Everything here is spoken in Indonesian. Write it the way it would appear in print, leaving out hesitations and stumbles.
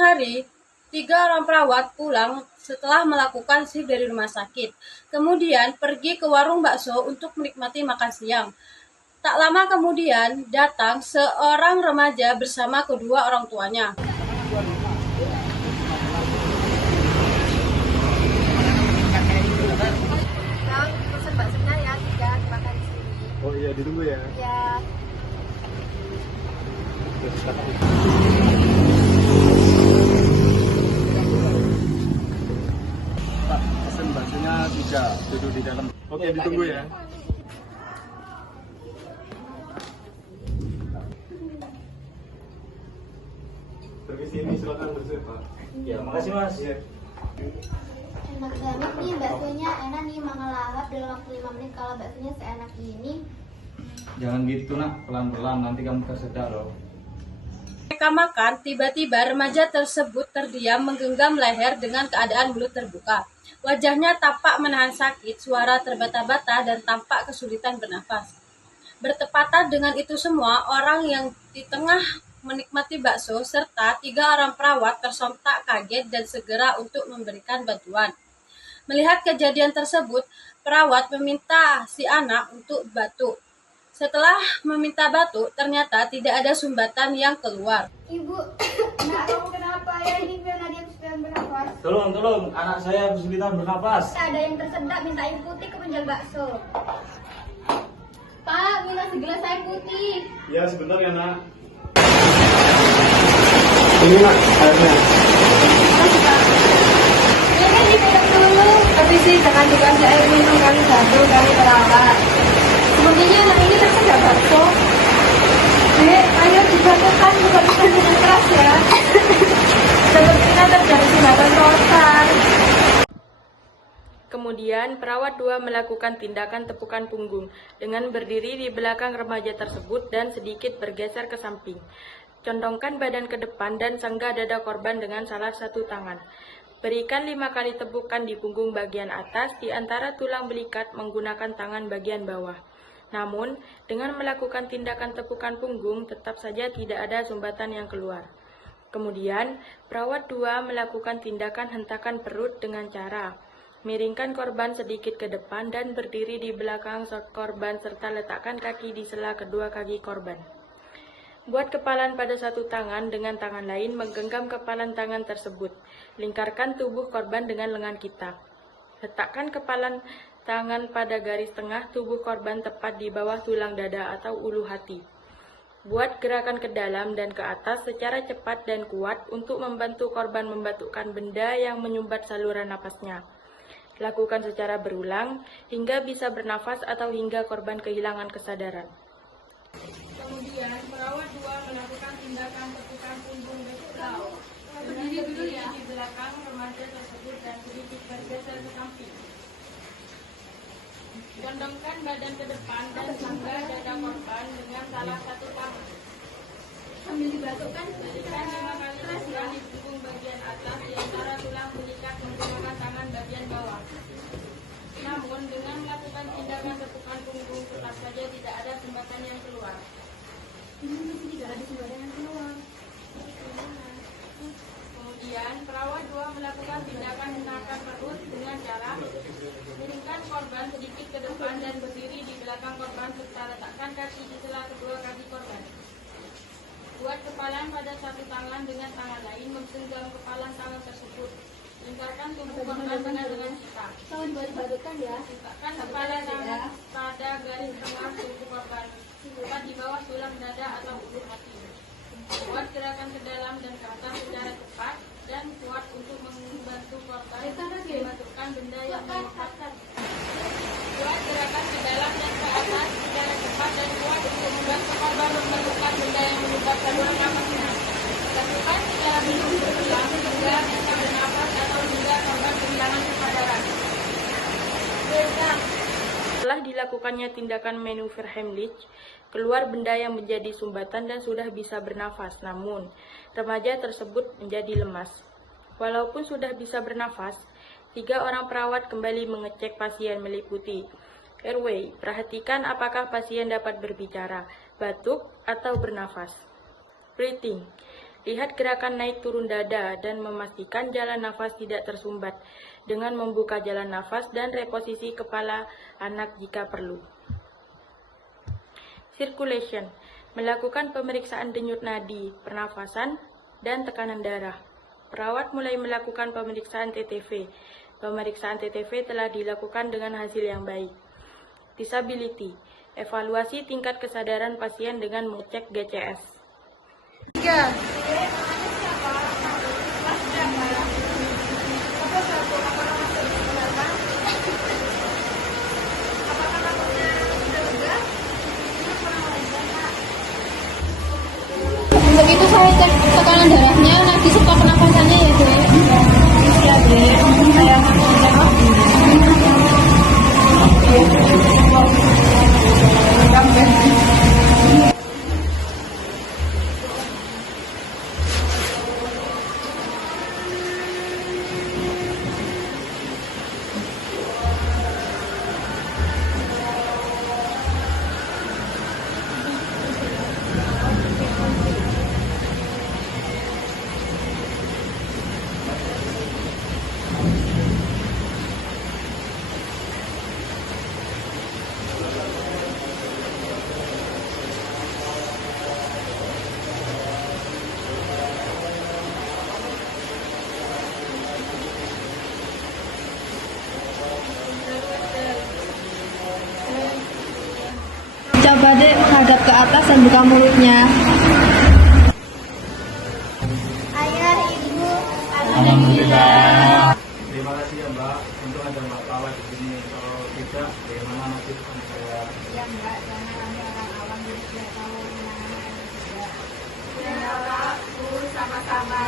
hari, 3 orang perawat pulang setelah melakukan shift dari rumah sakit. Kemudian pergi ke warung bakso untuk menikmati makan siang. Tak lama kemudian datang seorang remaja bersama kedua orang tuanya. Bang, pesen baksonya ya, 3 dimakan di sini. Oh iya, ditunggu ya. Ya. Pak, pesen baksonya 3, duduk di dalam. Oke, ditunggu ya. Pergi sini, silakan bersiap, Pak. Ya, makasih Mas. Iya. Enak banget nih baksonya, enak nih mengelahap dalam waktu 5 menit. Kalau baksonya seenak ini. Jangan gitu nak, pelan-pelan nanti kamu tersedak loh. Mereka makan, tiba-tiba remaja tersebut terdiam menggenggam leher dengan keadaan mulut terbuka. Wajahnya tampak menahan sakit, suara terbata-bata, dan tampak kesulitan bernafas. Bertepatan dengan itu semua, orang yang di tengah menikmati bakso serta 3 orang perawat tersontak kaget dan segera untuk memberikan bantuan. Melihat kejadian tersebut, perawat meminta si anak untuk batuk. Setelah meminta batuk, ternyata tidak ada sumbatan yang keluar. Ibu, nak kamu kenapa ya? Ini karena dia kesulitan bernafas. Tolong, anak saya kesulitan bernapas. Tak ada yang tersedak, minta air putih ke penjual bakso. Pak, minta segelas air putih. Ya, sebentar ya, Nak. Ini, Nak, airnya. Ini kan diminum dulu. Tapi sih jangan dikasih air minum kali 1 kali perawat. Sepertinya anak ini tersedak bakso. Ayo dibantukan, bukan dengan keras ya. Sepertinya terjadi sumbatan total. Kemudian, perawat 2 melakukan tindakan tepukan punggung dengan berdiri di belakang remaja tersebut dan sedikit bergeser ke samping. Condongkan badan ke depan dan sanggah dada korban dengan salah satu tangan. Berikan 5 kali tepukan di punggung bagian atas di antara tulang belikat menggunakan tangan bagian bawah. Namun, dengan melakukan tindakan tepukan punggung, tetap saja tidak ada sumbatan yang keluar. Kemudian, perawat 2 melakukan tindakan hentakan perut dengan cara miringkan korban sedikit ke depan dan berdiri di belakang korban serta letakkan kaki di sela kedua kaki korban. Buat kepalan pada satu tangan dengan tangan lain menggenggam kepalan tangan tersebut. Lingkarkan tubuh korban dengan lengan kita. Letakkan kepalan tangan pada garis tengah tubuh korban tepat di bawah tulang dada atau ulu hati. Buat gerakan ke dalam dan ke atas secara cepat dan kuat untuk membantu korban membatukkan benda yang menyumbat saluran napasnya. Lakukan secara berulang hingga bisa bernafas atau hingga korban kehilangan kesadaran. Kemudian, perawat 2 melakukan tindakan tepukan punggung besulau. Berdiri dulu ya di belakang remaja tersebut dan sedikit bergeser ke samping. Condongkan badan ke depan dan sanggah dada korban dengan salah satu tangan. Sambil dibatukkan, Berikan 5 kali tepukan di punggung bagian atas di antara tulang belikat menggunakan tangan bagian bawah. Namun, dengan melakukan tindakan tepukan punggung tetap saja tidak ada sumbatan yang keluar. ini masih tidak ada sumbatan yang keluar. Kemudian, perawat 2 melakukan tindakan hentakan perut dengan cara miringkan korban sedikit ke depan dan berdiri di belakang korban serta letakkan kaki di sela kedua kaki korban. Buat kepalan pada satu tangan dengan tangan lain menggenggam kepalan tangan tersebut. Lingkarkan tubuh korban dengan lengan kita. Kalau dibatukkan ya. Letakkan kepala tangan pada garis tengah tubuh korban, tepat di bawah tulang dada atau ulu hati. Buat gerakan ke dalam dan ke atas secara cepat dan kuat untuk membantu korban membatukkan benda yang menyebabkan. Buat gerakan ke dalam dan ke atas secara cepat dan kuat untuk membantu korban membatukkan benda yang menyebabkan napasnya. Lakukan secara berulang hingga bisa bernafas atau hingga korban kehilangan kesadaran. Setelah dilakukannya tindakan manuver Heimlich, keluar benda yang menjadi sumbatan dan sudah bisa bernafas. Namun, remaja tersebut menjadi lemas. Walaupun sudah bisa bernafas, 3 orang perawat kembali mengecek pasien meliputi airway. Perhatikan apakah pasien dapat berbicara, batuk, atau bernafas. Breathing. Lihat gerakan naik turun dada dan memastikan jalan nafas tidak tersumbat dengan membuka jalan nafas dan reposisi kepala anak jika perlu. Circulation, melakukan pemeriksaan denyut nadi, pernafasan, dan tekanan darah. Perawat mulai melakukan pemeriksaan TTV. Pemeriksaan TTV telah dilakukan dengan hasil yang baik. Disability, evaluasi tingkat kesadaran pasien dengan mengecek GCS. 3. Untuk itu saya cek tekanan darahnya, nanti serta pernapasannya ya, Dek. Ya, Dek. Saya mau Coba Dek, hadap ke atas dan buka mulutnya. Ayah, Ibu. Alhamdulillah. Terima kasih ya Mbak, untung ada Mbak Pawa di sini. Kalau tidak, bagaimana nasib anak saya? Ya, Mbak. Karena kami orang awam jadi tidak tahu menangani anak juga. Ya, Pak. Bu, sama-sama.